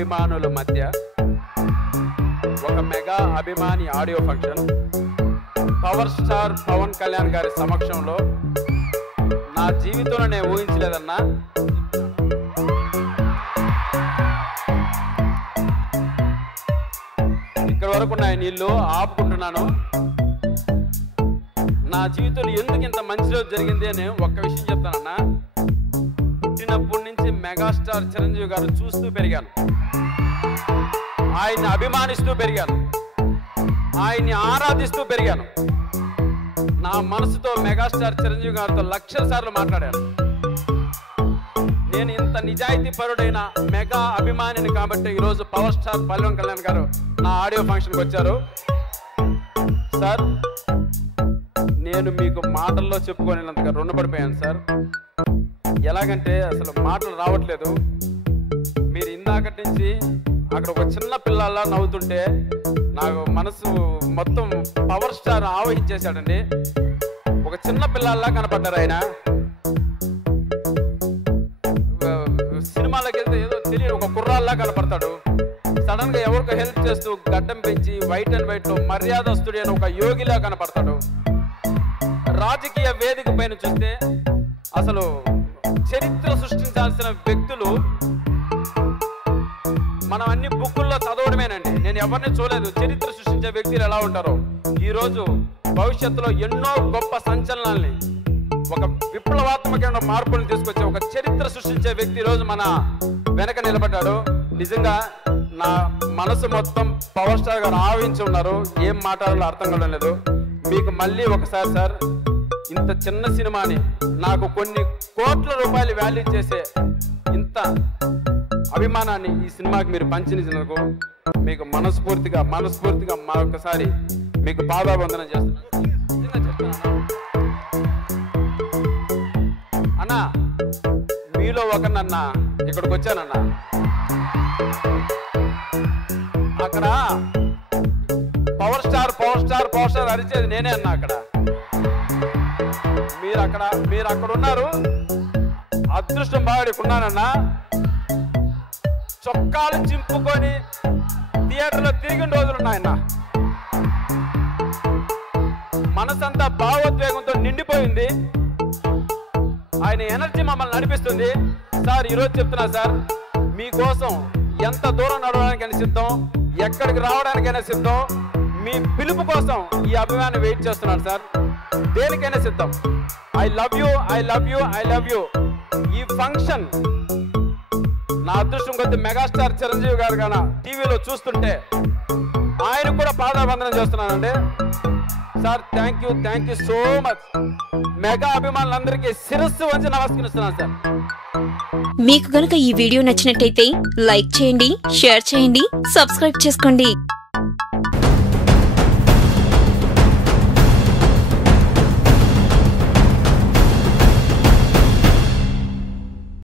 అభిమానుల మధ్య ఒక మెగా అభిమాని audio function power star Pawan Kalyan గారి సమక్షంలో నా జీవితంలో నేను ఊహించలేదన్నా. ఇక్కడ వరకు నా నీళ్ళు ఆపుకుంటున్నాను. నా జీవితంలో ఎందుకు ఇంత మంచి రోజు జరిగింది అని ఒక్క విషయం చెప్తానన్నా. పుట్టినప్పటి నుంచి మెగాస్టార్ చిరంజీవి గారు చూస్తూ పెరిగాను, ఆయన్ని అభిమానిస్తూ పెరిగాను, ఆయన్ని ఆరాధిస్తూ పెరిగాను. నా మనసుతో మెగాస్టార్ చిరంజీవి గారితో లక్షల సార్లు మాట్లాడాను. నేను ఇంత నిజాయితీ పరుడైన మెగా అభిమానిని కాబట్టి ఈరోజు పవర్ స్టార్ పవన్ కళ్యాణ్ గారు నా ఆడియో ఫంక్షన్కి వచ్చారు. సార్, నేను మీకు మాటల్లో చెప్పుకోలేనంతగా రుణపడిపోయాను సార్. ఎలాగంటే అసలు మాటలు రావట్లేదు. మీరు ఇందాకటి నుంచి అక్కడ ఒక చిన్న పిల్లల్లా నవ్వుతుంటే నాకు మనసు మొత్తం పవర్ స్టార్ ఆవహించేశాడండి. ఒక చిన్న పిల్లల్లా కనపడ్డారు ఆయన. సినిమాలకు వెళ్తే ఏదో తెలియదు ఒక కుర్రాల్లా కనపడతాడు. సడన్ గా ఎవరికో హెల్ప్ చేస్తూ గడ్డం పెంచి వైట్ అండ్ వైట్ లో మర్యాదస్తుడి అని ఒక యోగిలా కనపడతాడు. రాజకీయ వేదిక పైన చూస్తే అసలు చరిత్ర సృష్టించాల్సిన వ్యక్తులు మనం అన్ని బుక్కుల్లో చదవడమేనండి. నేను ఎవరిని చూడలేదు చరిత్ర సృష్టించే వ్యక్తులు ఎలా ఉంటారో. ఈరోజు భవిష్యత్తులో ఎన్నో గొప్ప సంచలనాల్ని, ఒక విప్లవాత్మకమైన మార్పులను తీసుకొచ్చే ఒక చరిత్ర సృష్టించే వ్యక్తి ఈరోజు మన వెనక నిలబడ్డాడు. నిజంగా నా మనసు మొత్తం పవర్ స్టార్ గారు ఆవహించి ఉన్నారు. ఏం మాట్లాడాలో అర్థం కావడం లేదు. మీకు మళ్ళీ ఒకసారి సార్, ఇంత చిన్న సినిమాని నాకు కొన్ని కోట్ల రూపాయలు వాల్యూ చేసే ఇంత అభిమానాన్ని ఈ సినిమాకి మీరు పంచినందుకు మీకు మనస్ఫూర్తిగా మరొకసారి మీకు పాదాబంధనం చేస్తున్నాను. అన్నా, మీలో ఒకనన్నా ఇక్కడికి వచ్చానన్నా. అక్కడ పవర్ స్టార్ అరిచేది నేనే అన్నా. అక్కడ మీరు అక్కడ ఉన్నారు. అదృష్టం బాగా ఉన్నానన్నా. చొక్కాలు చింపుకొని థియేటర్లో తిరిగిన రోజులున్నాయన్న. మనసంతా భావోద్వేగంతో నిండిపోయింది. ఆయన ఎనర్జీ మమ్మల్ని నడిపిస్తుంది. సార్, ఈరోజు చెప్తున్నా సార్, మీకోసం ఎంత దూరం నడవడానికైనా సిద్ధం, ఎక్కడికి రావడానికైనా సిద్ధం. మీ పిలుపు కోసం ఈ అభిమాని వెయిట్ చేస్తున్నాడు సార్. దేనికైనా సిద్ధం. I love you. ఈ ఫంక్షన్ నా అదృష్టం కొద్ది మెగాస్టార్ చిరంజీవి గారు గాన టీవీలో చూస్తుంటే ఆయన కూడా పాదాబంధనం చేస్తున్నానండి. Sir, thank you so much. Mega అభిమానులందరికీ శిరస్సు వంచి నమస్కరిస్తున్నాను సార్. మీకు గనుక ఈ వీడియో నచ్చినట్టయితే లైక్ చేయండి, షేర్ చేయండి, సబ్స్క్రైబ్ చేసుకోండి.